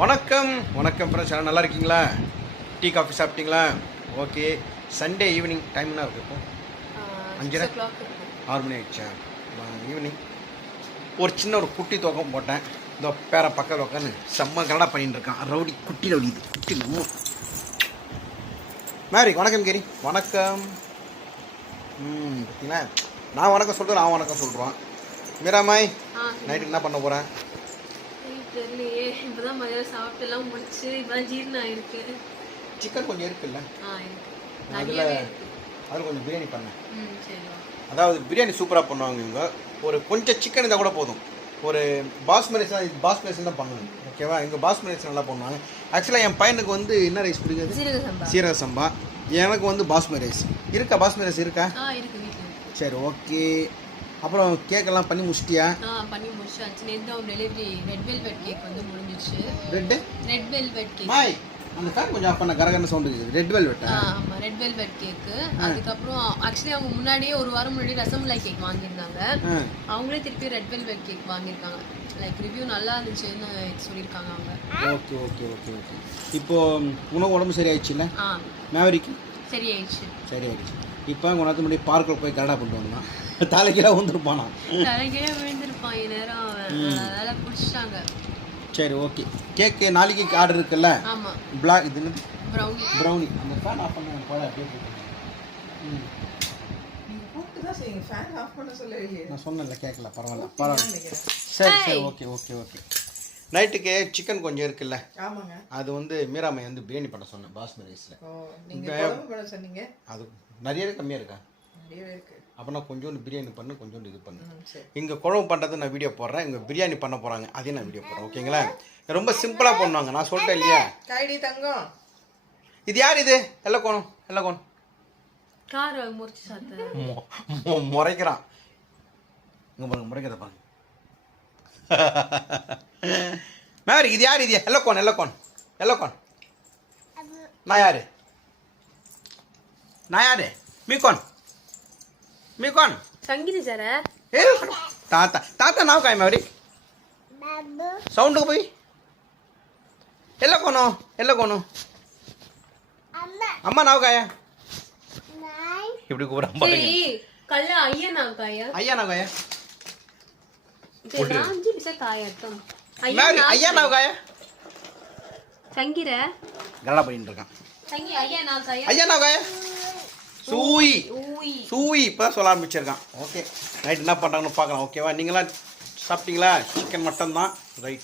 வணக்கம் வணக்கம் ஃப்ரெண்ட்ஸ், நல்லா இருக்கீங்களா? டீ காஃபி சாப்பிட்டீங்களா? ஓகே. சண்டே ஈவினிங் டைம் என்ன இருக்குது இப்போ? 5:30 6 மணி ஆகிடுச்சா? ஈவினிங் ஒரு சின்ன ஒரு குட்டி தூக்கம் போட்டேன். இந்த பேர பக்கம் உட்காந்து செம்ம கனடா பண்ணிட்டு இருக்கான். ரவுடி குட்டி ரவுடி, இது குட்டி நம்ம மேரி. வணக்கம் கேரி. வணக்கம். பார்த்தீங்களா, நான் வணக்கம் சொல்கிறேன், நான் வணக்கம் சொல்கிறேன். மீராமாய், நைட்டுக்கு என்ன பண்ண போகிறேன்? தெரியலையே. இப்பதான் மதியம் சாப்பிட்டுலாம் முடிச்சு இப்பதான் ஜீரணம் ஆயிருக்கு. சிக்கன் கொஞ்சம் இருக்குல்ல, அதில் கொஞ்சம் பிரியாணி பண்ணேன். அதாவது பிரியாணி சூப்பராக பண்ணுவாங்க இவங்க. ஒரு கொஞ்சம் சிக்கன் இருந்தால் கூட போதும். ஒரு பாஸ்மதி தான் பண்ணுவாங்க, ஓகேவா? இங்கே பாஸ்மதி நல்லா பண்ணுவாங்க. ஆக்சுவலாக என் பையனுக்கு வந்து என்ன ரைஸ் பிடிக்காது? சீரக சம்பா. எனக்கு வந்து பாஸ்மதி ரைஸ் இருக்கா? பாஸ்மதி ரைஸ் இருக்கா? சரி, ஓகே. அப்புறம் கேக்கெல்லாம் பண்ணி முடிச்சிட்டியா? பண்ணி முடிச்சாச்சு. நேத்து ஒரு டெலிவரி ரெட் வெல்வெட் கேக் வந்து முடிஞ்சிச்சு. Red velvet cake. மாய், அந்த ஃபேன் கொஞ்சம் ஆஃப் பண்ண, கரகரன்னு சவுண்ட் இருக்குது. Red velvet. ஆமா, ரெட் வெல்வெட் கேக். அதுக்கப்புறம் ஆக்சுவலி அவங்க முன்னாடியே ஒரு வாரம் முன்னாடி ரசமலாய் கேக் வாங்கியிருந்தாங்க. அவங்களே திருப்பி ரெட் வெல்வெட் கேக் வாங்கியிருக்காங்க. லைக் ரிவ்யூ நல்லா இருந்துச்சுன்னு சொல்லியிருக்காங்க அவங்க. Okay okay okay okay. இப்போ உனக்கு உடம்பு சரியாயிடுச்சுல்ல? மேவரிக்கு சரியாயிடுச்சு. சரியாயிடுச்சு. இப்போ உனக்கு முன்னாடி பார்க்கில் போய் கனடா பண்ணிட்டு வந்தான். தலைக்கெல்லாம் வந்துருப்பானா? தலைக்கே விழுந்திருப்பான் நேரம். அதனால பிடிச்சிட்டாங்க. சரி, ஓகே. கேக்கு நாளைக்கு ஆர்டர் இருக்குல்ல? ஆமாம். பிளாக் இது ப்ரௌனி. அந்த ஃபேன் ஆஃப் பண்ண போல அப்படியே போட்டு. நான் சொன்னேன்ல, கேட்கல. பரவாயில்ல. சரி சரி, ஓகே ஓகே ஓகே. நைட்டுக்கு சிக்கன் கொஞ்சம் இருக்குல்ல? ஆமாங்க. அது வந்து மீராமை வந்து பிரியாணி பண்ண சொன்னேன் பாஸ்மதி ரைஸில். அது நிறையவே கம்மியாக இருக்கா? அப்படின்னா கொஞ்சோண்டு பிரியாணி பண்ணு, கொஞ்சோண்டு இது பண்ணு. இங்கே குழம்பு பண்ணுறது நான் வீடியோ போடுறேன். இங்கே பிரியாணி பண்ண போகிறாங்க, அதையும் நான் வீடியோ போடுறேன், ஓகேங்களா? ரொம்ப சிம்பிளாக பண்ணுவாங்க, நான் சொல்லிட்டேன் இல்லையா? கைடி தங்கம். இது யார்? இது எல்லக்கோணும். முறைக்கிறான். இங்கே பாருங்க, முறைக்கிறத பாருங்க. மேரி, இது யார்? இது எல்லக்கோன். நான் யாரு? மீகோன் संगीत जरा ताता नाव काय मैवरी साउंड को भाई एल्लो कोनो अम्मा नाव काय இப்படி கூப்பிடாம பாருங்க. கல்ல ஐயா नाव काय ते नाम जी बिसे काय அர்த்தம்? ஐயா नाव काय संगीत கலடா பண்ணிட்டு இருக்கான். संगीत ஐயா नाव काय சூய் இப்போ சொல்ல ஆரம்பிச்சிருக்கான். ஓகே, நைட் என்ன பண்ணுறாங்கன்னு பார்க்கலாம், ஓகேவா? நீங்களாம் சாப்பிட்டீங்களா? சிக்கன் மட்டன் தான், ரைட்.